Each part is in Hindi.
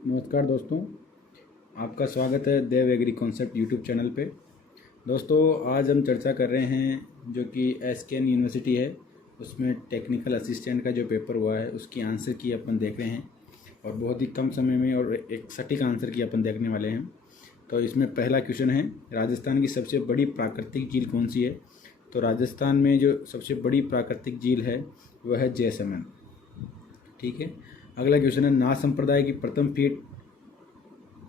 नमस्कार दोस्तों, आपका स्वागत है देव एग्री कॉन्सेप्ट यूट्यूब चैनल पे। दोस्तों, आज हम चर्चा कर रहे हैं जो कि एसकेएन यूनिवर्सिटी है, उसमें टेक्निकल असिस्टेंट का जो पेपर हुआ है उसकी आंसर की अपन देख रहे हैं और बहुत ही कम समय में और एक सटीक आंसर की अपन देखने वाले हैं। तो इसमें पहला क्वेश्चन है, राजस्थान की सबसे बड़ी प्राकृतिक झील कौन सी है? तो राजस्थान में जो सबसे बड़ी प्राकृतिक झील है वह है जैसलमेर। ठीक है। अगला क्वेश्चन है, नाथ संप्रदाय की प्रथम पीठ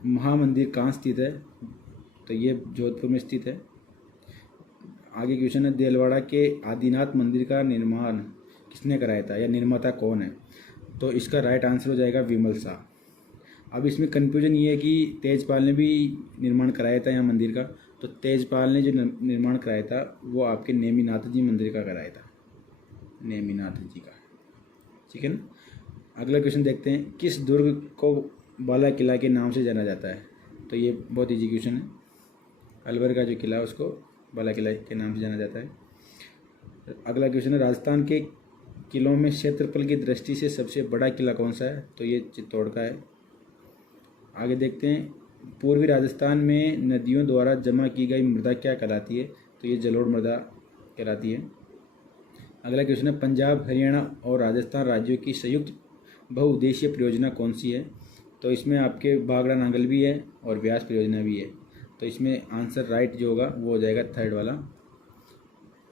महामंदिर कहाँ स्थित है? तो ये जोधपुर में स्थित है। आगे क्वेश्चन है, देलवाड़ा के आदिनाथ मंदिर का निर्माण किसने कराया था या निर्माता कौन है? तो इसका राइट आंसर हो जाएगा विमल शाह। अब इसमें कन्फ्यूजन ये है कि तेजपाल ने भी निर्माण कराया था यहाँ मंदिर का, तो तेजपाल ने जो निर्माण कराया था वो आपके नेमिनाथ जी मंदिर का कराया था, नेमिनाथ जी का। ठीक है ना। अगला क्वेश्चन देखते हैं, किस दुर्ग को बाला किला के नाम से जाना जाता है? तो ये बहुत इजी क्वेश्चन है। अलवर का जो किला है उसको बाला किला के नाम से जाना जाता है। अगला क्वेश्चन है, राजस्थान के किलों में क्षेत्रफल की दृष्टि से सबसे बड़ा किला कौन सा है? तो ये चित्तौड़ का है। आगे देखते हैं, पूर्वी राजस्थान में नदियों द्वारा जमा की गई मृदा क्या कहलाती है? तो ये जलोढ़ मृदा कहलाती है। अगला क्वेश्चन है, पंजाब, हरियाणा और राजस्थान राज्यों की संयुक्त बहुउद्देशीय परियोजना कौन सी है? तो इसमें आपके बागड़ा नांगल भी है और व्यास परियोजना भी है। तो इसमें आंसर राइट जो होगा वो हो जाएगा थर्ड वाला,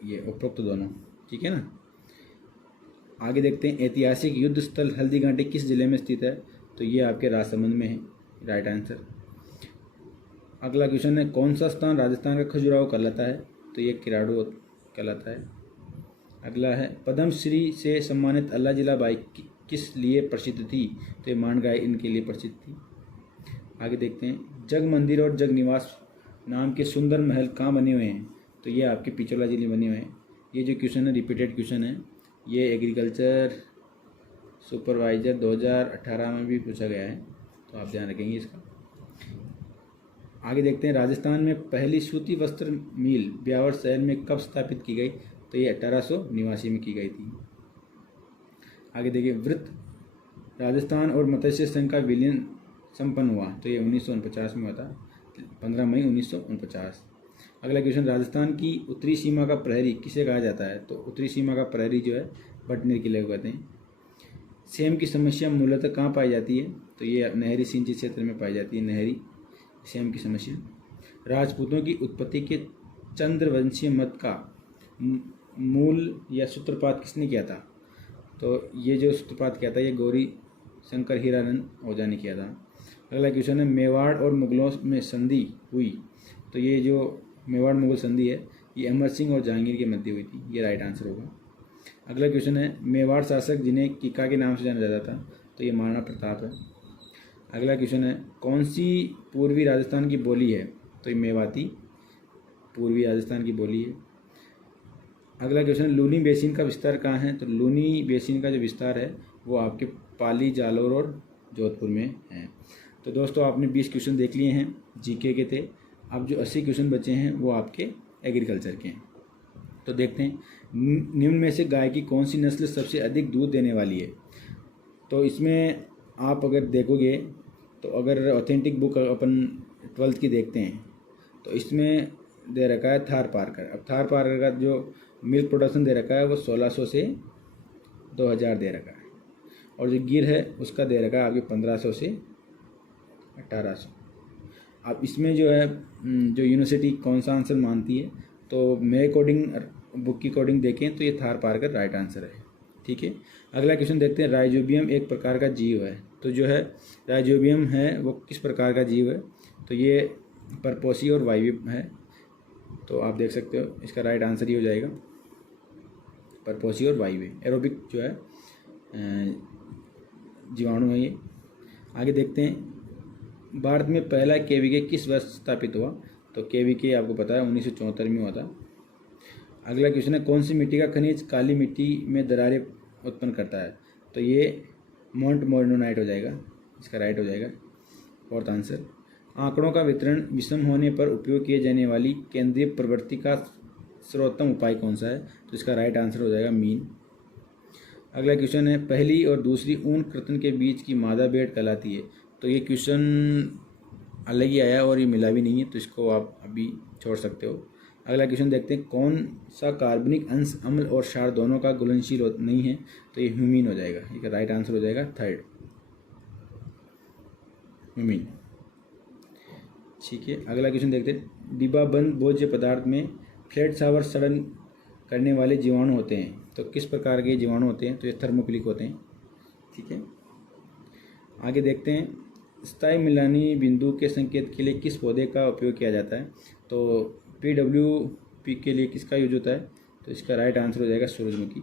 ये उपरोक्त दोनों। ठीक है ना। आगे देखते हैं, ऐतिहासिक युद्ध स्थल हल्दी घाटी किस जिले में स्थित है? तो ये आपके राजसमंद में है, राइट आंसर। अगला क्वेश्चन है, कौन सा स्थान राजस्थान का खजुराहो कहलाता है? तो ये किराड़ू कहलाता है। अगला है, पद्मश्री से सम्मानित अल्लाह जिला बाई किस लिए प्रसिद्ध थी? तो ये मान गाय इनके लिए प्रसिद्ध थी। आगे देखते हैं, जग मंदिर और जग निवास नाम के सुंदर महल कहाँ बने हुए हैं? तो ये आपके पिछोला जिले बने हुए हैं। ये जो क्वेश्चन है रिपीटेड क्वेश्चन है, ये एग्रीकल्चर सुपरवाइजर 2018 में भी पूछा गया है, तो आप ध्यान रखेंगे इसका। आगे देखते हैं, राजस्थान में पहली सूती वस्त्र मिल ब्यावर शहर में कब स्थापित की गई? तो ये 1889 में की गई थी। आगे देखिए, वृत्त राजस्थान और मत्स्य संघ का विलयन संपन्न हुआ, तो ये 1949 में हुआ था, 15 मई 1949। अगला क्वेश्चन, राजस्थान की उत्तरी सीमा का प्रहरी किसे कहा जाता है? तो उत्तरी सीमा का प्रहरी जो है भटनेर किले को कहते हैं। सेम की समस्या मूलतः कहाँ पाई जाती है? तो ये नहरी सिंचित क्षेत्र में पाई जाती है, नहरी सेम की समस्या। राजपूतों की उत्पत्ति के चंद्रवंशीय मत का मूल या सूत्रपात किसने किया था? तो ये जो सूत्रपात किया था ये गौरी शंकर हीरानंद ओझा ने किया था। अगला क्वेश्चन है, मेवाड़ और मुगलों में संधि हुई, तो ये जो मेवाड़ मुगल संधि है ये अमर सिंह और जहांगीर के मध्य हुई थी, ये राइट आंसर होगा। अगला क्वेश्चन है, मेवाड़ शासक जिन्हें किका के नाम से जाना जाता था? तो ये महाराणा प्रताप है। अगला क्वेश्चन है, कौन सी पूर्वी राजस्थान की बोली है? तो ये मेवाती पूर्वी राजस्थान की बोली है। अगला क्वेश्चन, लूनी बेसिन का विस्तार कहाँ है? तो लूनी बेसिन का जो विस्तार है वो आपके पाली, जालोर और जोधपुर में है। तो दोस्तों, आपने 20 क्वेश्चन देख लिए हैं, जीके के थे। अब जो 80 क्वेश्चन बचे हैं वो आपके एग्रीकल्चर के हैं। तो देखते हैं, निम्न में से गाय की कौन सी नस्ल सबसे अधिक दूध देने वाली है? तो इसमें आप अगर देखोगे तो अगर ऑथेंटिक बुक अपन 12th की देखते हैं तो इसमें दे रखा है थार पारकर। अब थार पारकर का जो मिल्क प्रोडक्शन दे रखा है वो 1600 से 2000 दे रखा है, और जो गिर है उसका दे रखा है आपके 1500 से 1800। अब इसमें जो है जो यूनिवर्सिटी कौन सा आंसर मानती है, तो मेरे अकॉर्डिंग बुक की अकॉर्डिंग देखें तो ये थार पारकर राइट आंसर है। ठीक है। अगला क्वेश्चन देखते हैं, राइजोबियम एक प्रकार का जीव है, तो जो है राइजोबियम है वो किस प्रकार का जीव है? तो ये परपोसी और वायवीय है, तो आप देख सकते हो इसका राइट आंसर ही हो जाएगा परपोसी और वायवीय। एरोबिक जो है जीवाणु है ये। आगे देखते हैं, भारत में पहला केवीके किस वर्ष स्थापित हुआ? तो केवीके आपको पता है 1974 में हुआ था। अगला क्वेश्चन है, कौन सी मिट्टी का खनिज काली मिट्टी में दरारें उत्पन्न करता है? तो ये माउंट मोर्नोनाइट हो जाएगा, इसका राइट हो जाएगा फोर्थ आंसर। आंकड़ों का वितरण विषम होने पर उपयोग किए जाने वाली केंद्रीय प्रवृत्ति का सर्वोत्तम उपाय कौन सा है? तो इसका राइट आंसर हो जाएगा मीन। अगला क्वेश्चन है, पहली और दूसरी ऊन कर्तन के बीच की मादा भेड़ कहलाती है? तो ये क्वेश्चन अलग ही आया और ये मिला भी नहीं है, तो इसको आप अभी छोड़ सकते हो। अगला क्वेश्चन देखते हैं, कौन सा कार्बनिक अंश अम्ल और क्षार दोनों का घुलनशील नहीं है? तो ये ह्यूमिन हो जाएगा। ये राइट आंसर हो जाएगा थर्ड, ह्यूमिन। ठीक है, अगला क्वेश्चन देखते हैं, डिब्बाबंद भोज्य पदार्थ में फ्लैट शावर सड़न करने वाले जीवाणु होते हैं। तो किस प्रकार के जीवाणु होते हैं? तो ये थर्मोफिलिक होते हैं। ठीक है, आगे देखते हैं, स्थायी मिलानी बिंदु के संकेत के लिए किस पौधे का उपयोग किया जाता है? तो PWP के लिए किसका यूज होता है? तो इसका राइट आंसर हो जाएगा सूरजमुखी।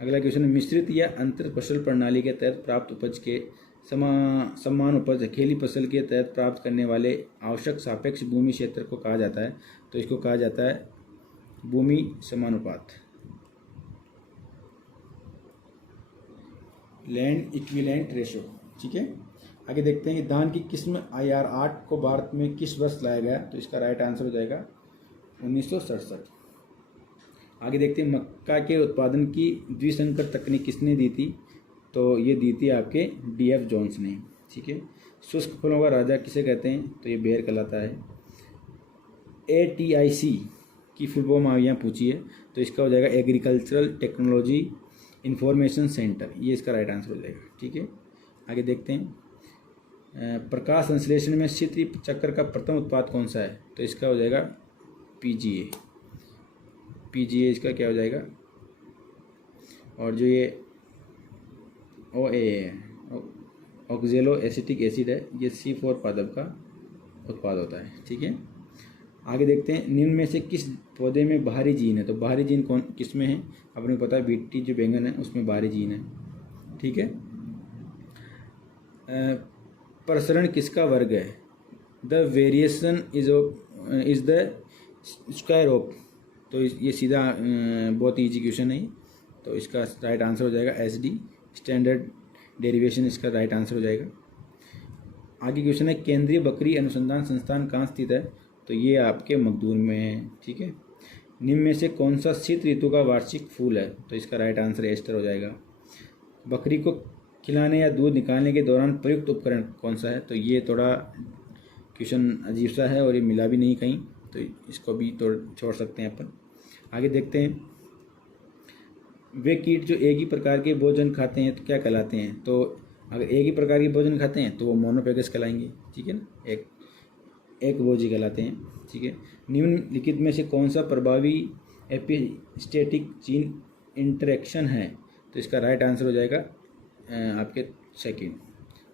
अगला क्वेश्चन है, मिश्रित या अंतर फसल प्रणाली के तहत प्राप्त उपज के समान उपज अकेली फसल के तहत प्राप्त करने वाले आवश्यक सापेक्ष भूमि क्षेत्र को कहा जाता है। तो इसको कहा जाता है भूमि समानुपात, लैंड इक्विवेलेंट रेशो। ठीक है, आगे देखते हैं कि धान की किस्म IR8 को भारत में किस वर्ष लाया गया? तो इसका राइट आंसर हो जाएगा 1967। आगे देखते हैं, मक्का के उत्पादन की द्विसंकर तकनीक किसने दी थी? तो ये दी थी आपके DF जोन्स ने। ठीक है, शुष्क फलों का राजा किसे कहते हैं? तो ये बेर कहलाता है। ATIC की फुल फॉर्म यहाँ पूछी है, तो इसका हो जाएगा एग्रीकल्चरल टेक्नोलॉजी इंफॉर्मेशन सेंटर। ये इसका राइट आंसर हो जाएगा। ठीक है, आगे देखते हैं, प्रकाश संश्लेषण में शीतली चक्र का प्रथम उत्पाद कौन सा है? तो इसका हो जाएगा PGA। इसका क्या हो जाएगा? और जो ये OA है, ऑक्जेलो एसिटिक एसिड है, ये C4 पादप का उत्पाद होता है। ठीक है, आगे देखते हैं, निम्न में से किस पौधे में बाहरी जीन है? तो बाहरी जीन कौन किस में है? अपने को पता है बीटी जो बैंगन है उसमें बाहरी जीन है। ठीक है, प्रसरण किसका वर्ग है? The variation is the square of. तो ये सीधा बहुत ईजी क्वेश्चन है, तो इसका राइट आंसर हो जाएगा SD, स्टैंडर्ड डेरिवेशन इसका राइट आंसर हो जाएगा। आगे क्वेश्चन है, केंद्रीय बकरी अनुसंधान संस्थान कहाँ स्थित है? तो ये आपके मखदूम में है। ठीक है, निम्न में से कौन सा शीत ऋतु का वार्षिक फूल है? तो इसका राइट आंसर एस्टर हो जाएगा। बकरी को खिलाने या दूध निकालने के दौरान प्रयुक्त उपकरण कौन सा है? तो ये थोड़ा क्वेश्चन अजीब सा है और ये मिला भी नहीं कहीं, तो इसको भी छोड़ सकते हैं अपन। आगे देखते हैं, वे कीट जो एक ही प्रकार के भोजन खाते हैं तो क्या कहलाते हैं? तो अगर एक ही प्रकार के भोजन खाते हैं तो वो मोनोफेगस कहलाएंगे। ठीक है ना, एक भोजी कहलाते हैं। ठीक है, निम्नलिखित में से कौन सा प्रभावी एपिस्टेटिक जीन इंटरेक्शन है? तो इसका राइट आंसर हो जाएगा आपके सेकंड,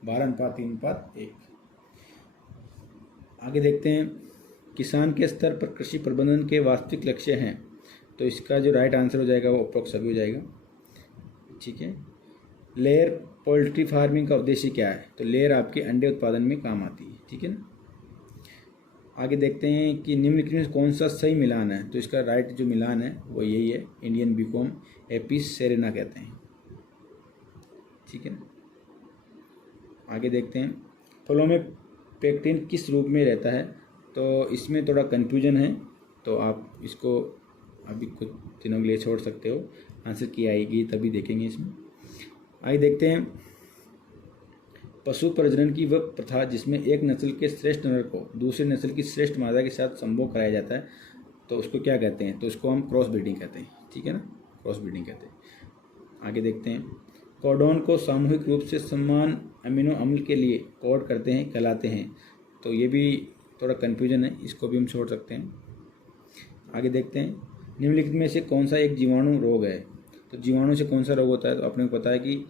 12:3:1। आगे देखते हैं, किसान के स्तर पर कृषि प्रबंधन के वास्तविक लक्ष्य हैं। तो इसका जो राइट आंसर हो जाएगा वो अप्रोक्स अभी हो जाएगा। ठीक है, लेयर पोल्ट्री फार्मिंग का उद्देश्य क्या है? तो लेयर आपके अंडे उत्पादन में काम आती है। ठीक है ना, आगे देखते हैं कि निम्नलिखित में कौन सा सही मिलान है? तो इसका राइट जो मिलान है वो यही है, इंडियन बीकॉम एपिस सेरेना कहते हैं। ठीक है ना, आगे देखते हैं, फलों में पेक्टिन किस रूप में रहता है? तो इसमें थोड़ा कन्फ्यूजन है, तो आप इसको अभी कुछ दिनों के लिए छोड़ सकते हो, आंसर की आएगी तभी देखेंगे इसमें। आगे देखते हैं, पशु प्रजनन की वह प्रथा जिसमें एक नस्ल के श्रेष्ठ नर को दूसरे नस्ल की श्रेष्ठ मादा के साथ संभोग कराया जाता है, तो उसको क्या कहते हैं? तो उसको हम क्रॉस ब्रीडिंग कहते हैं। ठीक है ना, क्रॉस ब्रीडिंग कहते हैं। आगे देखते हैं, कोडोन को सामूहिक रूप से समान अमीनो अम्ल के लिए कोड करते हैं कहलाते हैं। तो ये भी थोड़ा कन्फ्यूजन है, इसको भी हम छोड़ सकते हैं। आगे देखते हैं, निम्नलिखित में से कौन सा एक जीवाणु रोग है? तो जीवाणु से कौन सा रोग होता है? तो अपने को पता है कि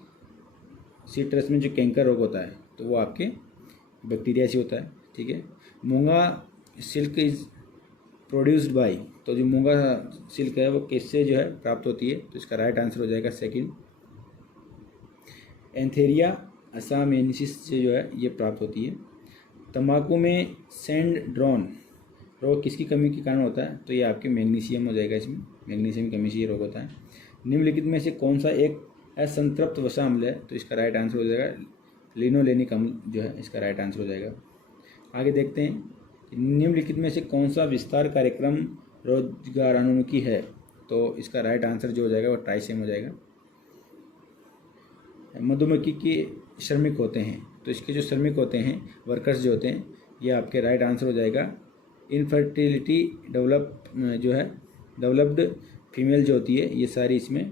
सिट्रस में जो कैंकर रोग होता है तो वो आपके बैक्टीरिया से होता है। ठीक है, मूंगा सिल्क इज प्रोड्यूस्ड बाय। तो जो मूंगा सिल्क है वो किससे जो है प्राप्त होती है? तो इसका राइट आंसर हो जाएगा सेकंड, एंथेरिया असामेनिसिस से जो है ये प्राप्त होती है। तंबाकू में सैंड-ड्रोन रोग किसकी कमी के कारण होता है? तो ये आपके मैग्नीशियम हो जाएगा, इसमें मैग्नीशियम की कमी से ये रोग होता है। निम्नलिखित में से कौन सा एक असंतृप्त वसा अम्ल है? तो इसका राइट आंसर हो जाएगा लिनोलेनिक अम्ल जो है, इसका राइट आंसर हो जाएगा। आगे देखते हैं, निम्नलिखित में से कौन सा विस्तार कार्यक्रम रोजगारोन्मुखी है? तो इसका राइट आंसर जो हो जाएगा वो ट्राइसेम हो जाएगा। मधुमक्खी के श्रमिक होते हैं तो इसके जो श्रमिक होते हैं, वर्कर्स जो होते हैं, ये आपके राइट आंसर हो जाएगा। इनफर्टिलिटी डेवलप्ड फीमेल जो होती है, ये सारी इसमें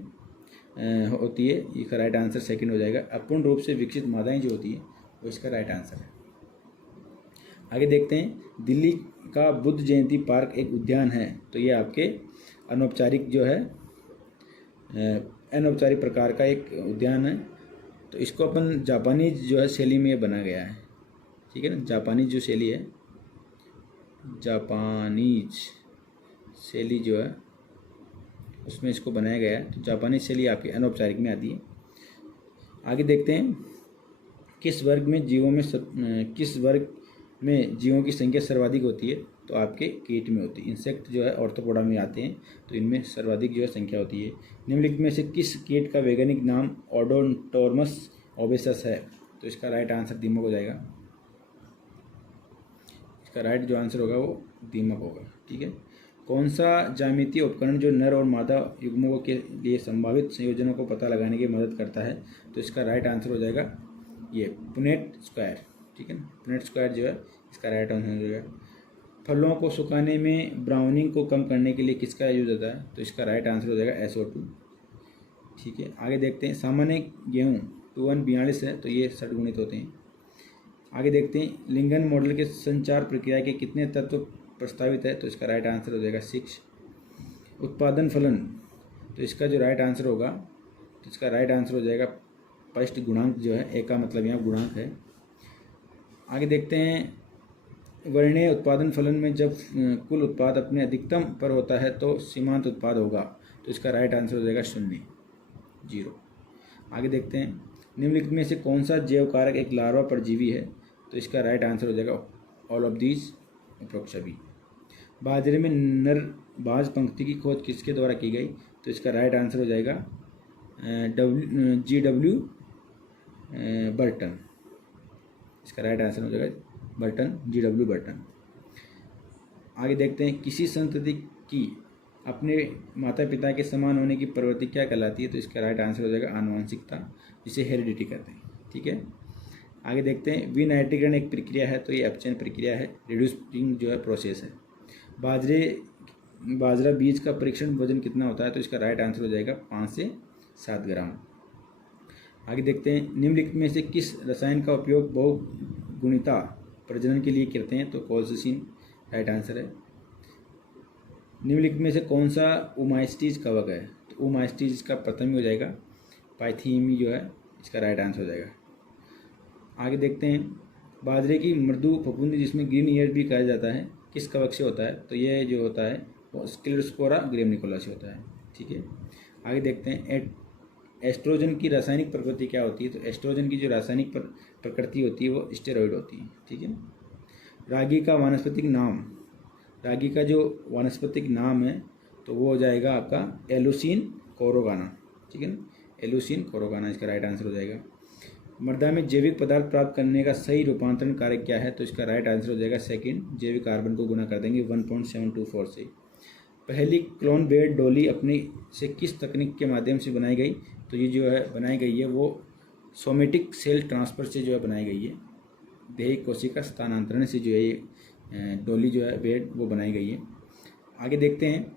होती है, इसका राइट आंसर सेकंड हो जाएगा। अपूर्ण रूप से विकसित मादाएं जो होती हैं वो इसका राइट आंसर है। आगे देखते हैं, दिल्ली का बुद्ध जयंती पार्क एक उद्यान है, तो ये आपके अनौपचारिक जो है अनौपचारिक प्रकार का एक उद्यान है। तो इसको अपन जापानीज जो है शैली में बना गया है, ठीक है ना। जापानीज जो शैली है, जापानीज शैली जो है उसमें इसको बनाया गया है। तो जापानीज शैली आपकी अनौपचारिक में आती है। आगे देखते हैं, किस वर्ग में जीवों की संख्या सर्वाधिक होती है, तो आपके कीट में होती है। इंसेक्ट जो है ऑर्थोपोडा में आते हैं, तो इनमें सर्वाधिक जो है संख्या होती है। निम्नलिखित में से किस कीट का वैज्ञानिक नाम ओडोंटोरमस ओबेसस है, तो इसका राइट आंसर दीमक हो जाएगा। इसका राइट जो आंसर होगा वो दीमक होगा, ठीक है। कौन सा ज्यामितीय उपकरण जो नर और मादा युग्मकों के लिए संभावित संयोजनों को पता लगाने की मदद करता है, तो इसका राइट आंसर हो जाएगा ये पुनेट स्क्वायर, ठीक है ना। पुनेट स्क्वायर जो है इसका राइट आंसर हो जाएगा। फलों को सुखाने में ब्राउनिंग को कम करने के लिए किसका यूज होता है, तो इसका राइट आंसर हो जाएगा SO2, ठीक है। आगे देखते हैं, सामान्य गेहूँ 242 है, तो ये षटगुणित होते हैं। आगे देखते हैं, लिंगन मॉडल के संचार प्रक्रिया के कितने तत्व प्रस्तावित है, तो इसका राइट आंसर हो जाएगा 6। उत्पादन फलन, तो इसका जो राइट आंसर होगा, तो इसका राइट आंसर हो जाएगा फर्स्ट गुणांक जो है, ए का मतलब यहाँ गुणांक है। आगे देखते हैं, वर्णीय उत्पादन फलन में जब कुल उत्पाद अपने अधिकतम पर होता है तो सीमांत उत्पाद होगा, तो इसका राइट आंसर हो जाएगा 0। आगे देखते हैं, निम्नलिखित में से कौन सा जैव कारक एक लार्वा परजीवी है, तो इसका राइट आंसर हो जाएगा ऑल ऑफ दीज अप्रोक्सबी। बाजरे में नर बाज पंक्ति की खोज किसके द्वारा की गई, तो इसका राइट आंसर हो जाएगा GW बर्टन। इसका राइट आंसर हो जाएगा बर्टन, GW बर्टन। आगे देखते हैं, किसी संतति की अपने माता पिता के समान होने की प्रवृत्ति क्या कहलाती है, तो इसका राइट आंसर हो जाएगा आनुवंशिकता, जिसे हेरिडिटी कहते हैं, ठीक है। आगे देखते हैं, विनाइट्रीकरण एक प्रक्रिया है, तो ये अपचयन प्रक्रिया है, रिड्यूसिंग जो है प्रोसेस है। बाजरा बीज का परीक्षण वजन कितना होता है, तो इसका राइट आंसर हो जाएगा 5 से 7 ग्राम। आगे देखते हैं, निम्नलिखित में से किस रसायन का उपयोग बहुगुणिता प्रजनन के लिए करते हैं, तो कोल्सिसिन राइट आंसर है। निम्नलिखित में से कौन सा ओमाइस्टीज कवक है, तो ओमाइस्टीज इसका प्रथम ही हो जाएगा, पाइथीमी जो है इसका राइट आंसर हो जाएगा। आगे देखते हैं, बाजरे की मृदु फफूंदी जिसमें ग्रीन ईयर भी कहा जाता है, किस कवक से होता है, तो ये जो होता है वो स्क्लेरोस्पोरा ग्रेमिनिकोला से होता है, ठीक है। आगे देखते हैं, एस्ट्रोजन की रासायनिक प्रकृति क्या होती है, तो एस्ट्रोजन की जो रासायनिक प्रकृति होती है वो स्टेरॉइड होती है, ठीक है। रागी का वानस्पतिक नाम है, तो वो हो जाएगा आपका एलुसीन कोरोगाना, ठीक है ना। एलुसीन कोरोगाना इसका राइट आंसर हो जाएगा। मृदा में जैविक पदार्थ प्राप्त करने का सही रूपांतरण कारक क्या है, तो इसका राइट आंसर हो जाएगा सेकंड, जैविक कार्बन को गुना कर देंगे 1.724 से। पहली क्लोन बेड डॉली अपने से किस तकनीक के माध्यम से बनाई गई, तो ये जो है बनाई गई है वो सोमेटिक सेल ट्रांसफ़र से जो है बनाई गई है। देही कोशिका स्थानांतरण से जो है ये डॉली जो है बेड वो बनाई गई है। आगे देखते हैं,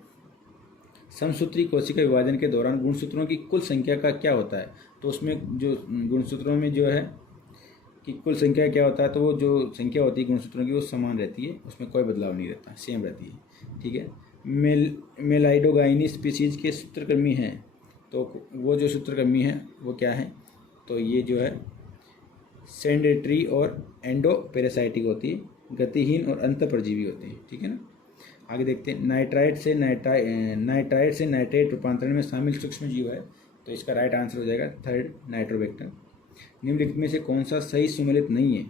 समसूत्री कोशिका विभाजन के दौरान गुणसूत्रों की कुल संख्या का क्या होता है, तो उसमें जो गुणसूत्रों में जो है कि कुल संख्या क्या होता है, तो वो जो संख्या होती है गुणसूत्रों की वो समान रहती है, उसमें कोई बदलाव नहीं रहता, सेम रहती है, ठीक है। मेलाइडोगाइनी स्पीसीज के सूत्रकृमि हैं, तो वो जो सूत्रकृमि है वो क्या है, तो ये जो है सेंडेटरी और एंडोपेरासाइटिक होती है, गतिहीन और अंतःपरजीवी होती है, ठीक है ना। आगे देखते हैं, नाइट्राइट से नाइट्रेट रूपांतरण में शामिल सूक्ष्म जीव है, तो इसका राइट आंसर हो जाएगा थर्ड, नाइट्रोबैक्टर। निम्नलिखित में से कौन सा सही सुमेलित नहीं है,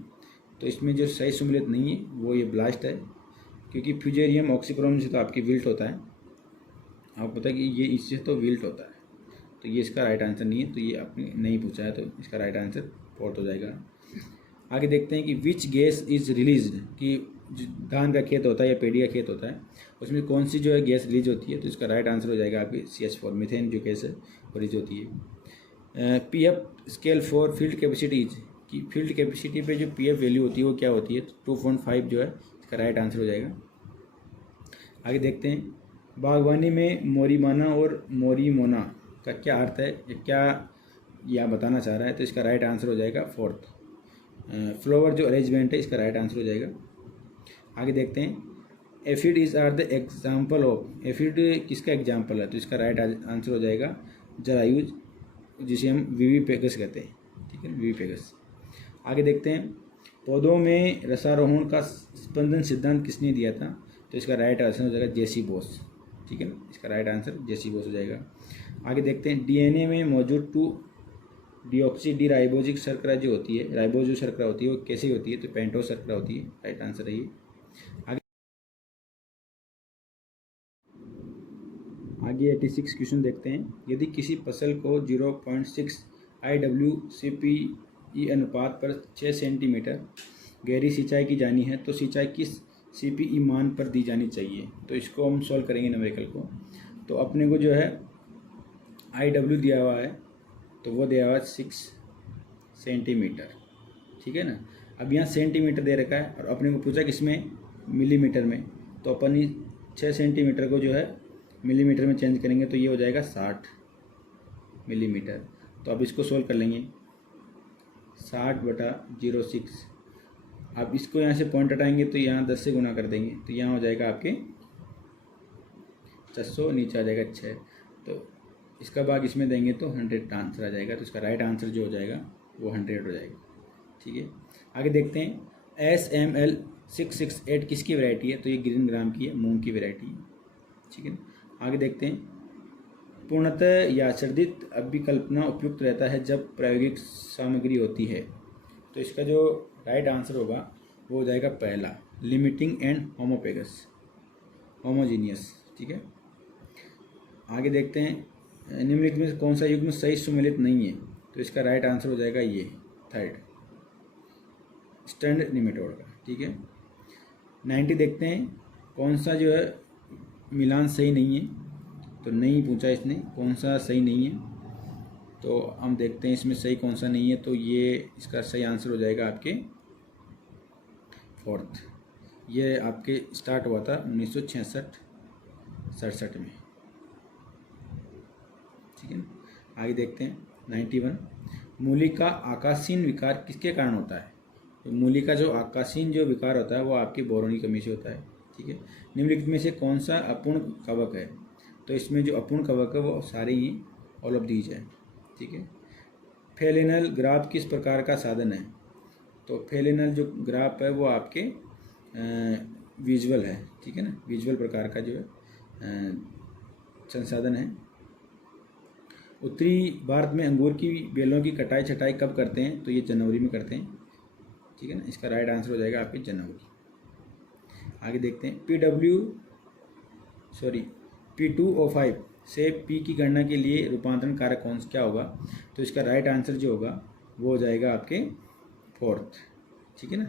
तो इसमें जो सही सुमेलित नहीं है वो ये ब्लास्ट है, क्योंकि फ्यूजेरियम ऑक्सीक्रोम से तो आपकी विल्ट होता है, आपको पता है कि ये इससे तो विल्ट होता है, तो ये इसका राइट आंसर नहीं है, तो ये आपने नहीं पूछा है, तो इसका राइट आंसर फोर्थ हो जाएगा। आगे देखते हैं कि विच गैस इज रिलीज, कि धान का खेत होता है या पेड़ी का खेत होता है उसमें कौन सी जो है गैस रिलीज होती है, तो इसका राइट आंसर हो जाएगा आपकी CH4 मीथेन जो गैस है वो रिलीज होती है। PF scale for field capacity is, कि फील्ड कैपेसिटी पे जो पी एफ वैल्यू होती है वो क्या होती है, तो 2.5 जो है इसका राइट आंसर हो जाएगा। आगे देखते हैं, बागवानी में मोरीमाना और मोरीमोना का क्या अर्थ है, या क्या यह बताना चाह रहा है, तो इसका राइट आंसर हो जाएगा फोर्थ। फ्लावर जो अरेंजमेंट है इसका राइट आंसर हो जाएगा। आगे देखते हैं, aphid is are the example of, aphid किसका एग्जाम्पल है, तो इसका राइट आंसर हो जाएगा जरायुज, जिसे हम वीवी पेगस कहते हैं, ठीक है, वीवी पेगस। आगे देखते हैं, पौधों में रसारोहण का स्पंदन सिद्धांत किसने दिया था, तो इसका राइट आंसर हो जाएगा जेसी बोस, ठीक है ना, इसका राइट आंसर जेसी बोस हो जाएगा। आगे देखते हैं, डीएनए में मौजूद 2 डिऑक्सी डी राइबोजिक शर्करा जो होती है, राइबोज जो शर्करा होती है वो कैसी होती है, तो पेंटोस शर्करा होती है, राइट आंसर है ये। आगे 86 क्वेश्चन देखते हैं, यदि किसी फसल को 0.6 IWCPE अनुपात पर 6 सेंटीमीटर गहरी सिंचाई की जानी है तो सिंचाई किस CPE मान पर दी जानी चाहिए, तो इसको हम सॉल्व करेंगे न्यूमेरिकल को। तो अपने को जो है IW दिया हुआ है, तो वो दिया हुआ है 6 सेंटीमीटर, ठीक है ना। अब यहाँ सेंटीमीटर दे रखा है और अपने को पूछा किसमें, मिलीमीटर में, तो अपन 6 सेंटीमीटर को जो है मिलीमीटर में चेंज करेंगे तो ये हो जाएगा 60 मिलीमीटर। तो अब इसको सोल्व कर लेंगे, 60/06। अब इसको यहाँ से पॉइंट हटाएंगे तो यहाँ 10 से गुना कर देंगे, तो यहाँ हो जाएगा आपके 600, नीचे आ जाएगा 6, तो इसका भाग इसमें देंगे तो 100 आंसर आ जाएगा। तो इसका राइट आंसर जो हो जाएगा वो 100 हो जाएगा, ठीक है। आगे देखते हैं, SML 668 किसकी वैरायटी है, तो ये ग्रीन ग्राम की है, मूंग की वैरायटी है, ठीक है। आगे देखते हैं, पूर्णतः या सर्दित अभिकल्पना उपयुक्त रहता है जब प्रायोगिक सामग्री होती है, तो इसका जो राइट आंसर होगा वो हो जाएगा पहला, लिमिटिंग एंड होमोजीनियस, ठीक है। आगे देखते हैं, निम्नलिखित में कौन सा युग्म सही सुमेलित नहीं है, तो इसका राइट आंसर हो जाएगा ये थर्ड, स्टैंड निमेटोड का, ठीक है। 90 देखते हैं, कौन सा जो है मिलान सही नहीं है, तो नहीं पूछा इसने कौन सा सही नहीं है, तो हम देखते हैं इसमें सही कौन सा नहीं है, तो ये इसका सही आंसर हो जाएगा आपके फोर्थ। ये आपके स्टार्ट हुआ था 1966-67 में, ठीक है। आगे देखते हैं 91, मूली का आकाशीन विकार किसके कारण होता है, तो मूली का जो आकाशीन जो विकार होता है वो आपकी बोरोन की कमी से होता है, ठीक है। निम्नलिखित में से कौन सा अपूर्ण कवक है, तो इसमें जो अपूर्ण कवक है वो सारे ही ऑल ऑफ दीज है, ठीक है। फेलिनल ग्राफ किस प्रकार का साधन है, तो फेलिनल जो ग्राफ है वो आपके विजुअल है, ठीक है ना, विजुअल प्रकार का जो है संसाधन है। उत्तरी भारत में अंगूर की बेलों की कटाई छटाई कब करते हैं, तो ये जनवरी में करते हैं, ठीक है ना, इसका राइट आंसर हो जाएगा आपके जनवरी। आगे देखते हैं, P2O5 से P की गणना के लिए रूपांतरण कारक कौन क्या होगा, तो इसका राइट आंसर जो होगा वो हो जाएगा आपके फोर्थ, ठीक है ना।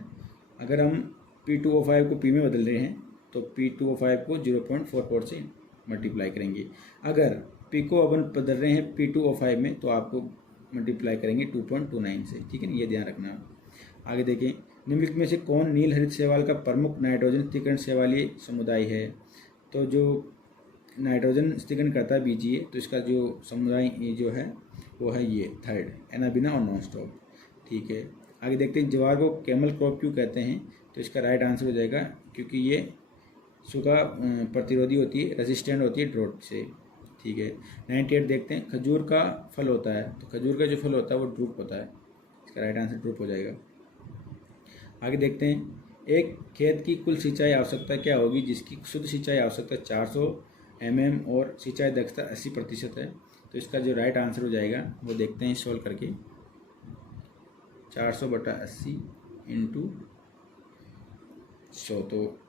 अगर हम P2O5 को P में बदल रहे हैं तो P2O5 को 0.44 से मल्टीप्लाई करेंगे, अगर P को अपन बदल रहे हैं P2O5 में तो आपको मल्टीप्लाई करेंगे 2.29 से, ठीक है ना, ये ध्यान रखना। आगे देखें, निम्नलिखित में से कौन नील हरित शैवाल का प्रमुख नाइट्रोजन स्थिरीकरण शैवालीय समुदाय है, तो जो नाइट्रोजन स्थिरीकरण करता है बीजीए, तो इसका जो समुदाय जो है वो है ये थर्ड, एनाबिना और नॉन स्टॉप, ठीक है। आगे देखते हैं, ज्वार को कैमल क्रॉप क्यों कहते हैं, तो इसका राइट आंसर हो जाएगा क्योंकि ये सूखा प्रतिरोधी होती है, रेजिस्टेंट होती है ड्रोट से, ठीक है। 98 देखते हैं, खजूर का फल होता है, तो खजूर का जो फल होता है वो ड्रूप होता है, इसका राइट आंसर ड्रूप हो जाएगा। आगे देखते हैं, एक खेत की कुल सिंचाई आवश्यकता क्या होगी जिसकी शुद्ध सिंचाई आवश्यकता 400 mm और सिंचाई दक्षता 80% है, तो इसका जो राइट आंसर हो जाएगा वो देखते हैं सॉल्व करके, 400/80 × 100, तो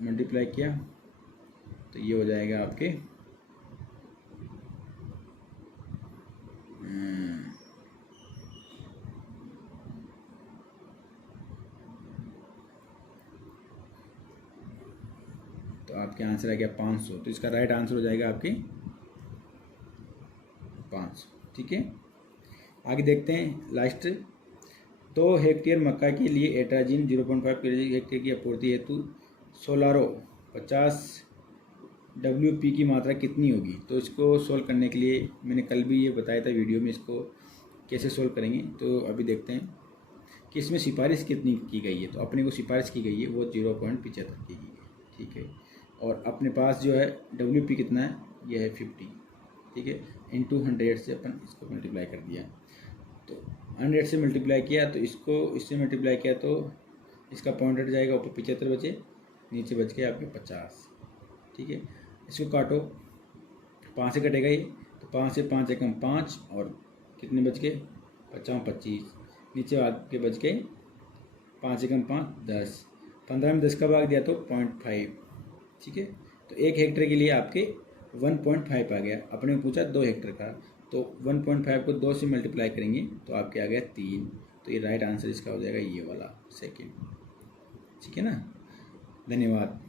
मल्टीप्लाई किया तो ये हो जाएगा आपके तो आपके आंसर आ गया 500, तो इसका राइट आंसर हो जाएगा आपके 500, ठीक है। आगे देखते हैं लास्ट 2 हेक्टेयर मक्का के लिए एट्राजिन 0.5 हेक्टेयर की आपूर्ति हेतु सोलारो 50 WP की मात्रा कितनी होगी। तो इसको सोल्व करने के लिए मैंने कल भी ये बताया था वीडियो में, इसको कैसे सोल्व करेंगे। तो अभी देखते हैं कि इसमें सिफारिश कितनी की गई है। तो अपने को सिफारिश की गई है वो 0.75 की गई है, ठीक है। और अपने पास जो है WP कितना है, यह है 50, ठीक है। इंटू 100 से अपन इसको मल्टीप्लाई कर दिया। तो 100 से मल्टीप्लाई किया तो इसको इससे मल्टीप्लाई किया तो इसका पॉइंट हट जाएगा, ऊपर 75 बचे, नीचे बच गए आपके 50, ठीक है। इसको काटो, 5 से कटेगा ये, तो 5 से 5 एकम 5 और कितने बच गए, 50 25, नीचे आपके बच गए 5 एकम 5 10, 15 में 10 का भाग दिया तो 0.5, ठीक है। तो 1 हेक्टेयर के लिए आपके 1.5 आ गया। अपने को पूछा 2 हेक्टेयर का, तो 1.5 को 2 से मल्टीप्लाई करेंगे तो आपके आ गया 3। तो ये राइट आंसर इसका हो जाएगा ये वाला सेकेंड, ठीक है ना। धन्यवाद।